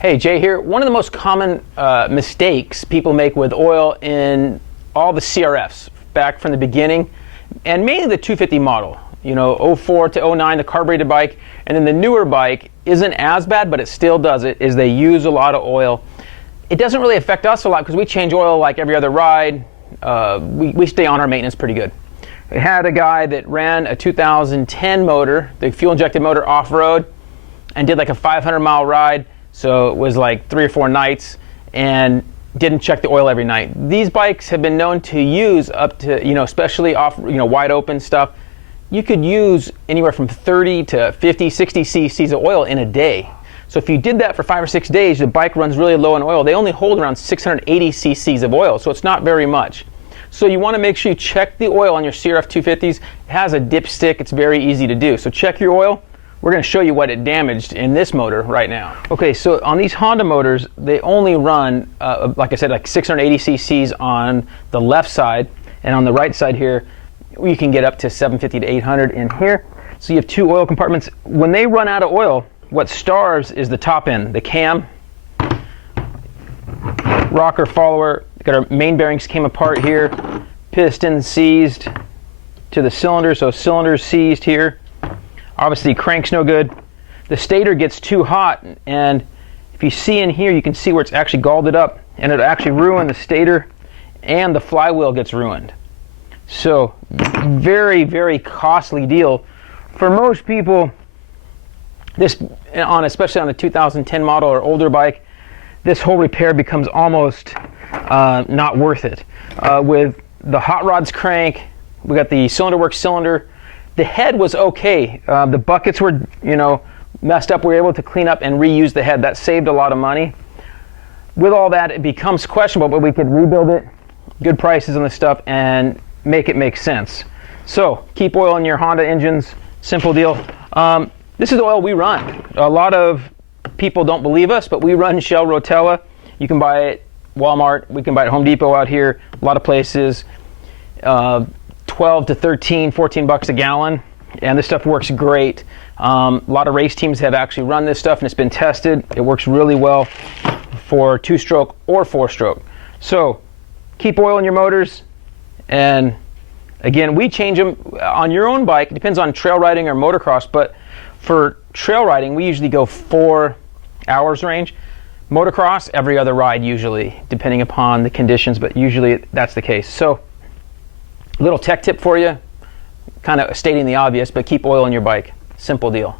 Hey, Jay here. One of the most common mistakes people make with oil in all the CRFs back from the beginning, and mainly the 250 model, you know, 04 to 09, the carbureted bike, and then the newer bike isn't as bad, but it still does it, is they use a lot of oil. It doesn't really affect us a lot because we change oil like every other ride. We stay on our maintenance pretty good. We had a guy that ran a 2010 motor, the fuel-injected motor off-road, and did like a 500-mile ride. So it was like 3 or 4 nights, and didn't check the oil every night. These bikes have been known to use up to, you know, especially off, you know, wide open stuff. You could use anywhere from 30 to 50, 60 cc's of oil in a day. So if you did that for 5 or 6 days, the bike runs really low on oil. They only hold around 680 cc's of oil, so it's not very much. So you want to make sure you check the oil on your CRF 250s. It has a dipstick. It's very easy to do. So check your oil. We're going to show you what it damaged in this motor right now. Okay, so on these Honda motors, they only run, like I said, like 680 cc's on the left side, and on the right side here, you can get up to 750 to 800 in here. So you have 2 oil compartments. When they run out of oil, what starves is the top end, the cam, rocker follower. Got our main bearings came apart here, piston seized to the cylinder, so cylinder's seized here. Obviously, crank's no good. The stator gets too hot, and if you see in here, you can see where it's actually galled it up, and it'll actually ruin the stator, and the flywheel gets ruined. So, very, very costly deal. For most people, especially on a 2010 model or older bike, this whole repair becomes almost not worth it. With the Hot Rods crank, we got the Cylinder Works cylinder. The head was okay. The buckets were, you know, messed up. We were able to clean up and reuse the head. That saved a lot of money. With all that, it becomes questionable, but we could rebuild it, good prices on this stuff, and make it make sense. So keep oil in your Honda engines. Simple deal. This is the oil we run. A lot of people don't believe us, but we run Shell Rotella. You can buy it at Walmart. We can buy it at Home Depot out here. A lot of places. 12 to 13, 14 bucks a gallon, and this stuff works great. A lot of race teams have actually run this stuff, and it's been tested. It works really well for 2-stroke or 4-stroke. So keep oil in your motors, and again, we change them on your own bike. It depends on trail riding or motocross, but for trail riding, we usually go 4 hours range. Motocross, every other ride usually, depending upon the conditions, but usually that's the case. So little tech tip for you, kind of stating the obvious, but keep oil in your bike. Simple deal.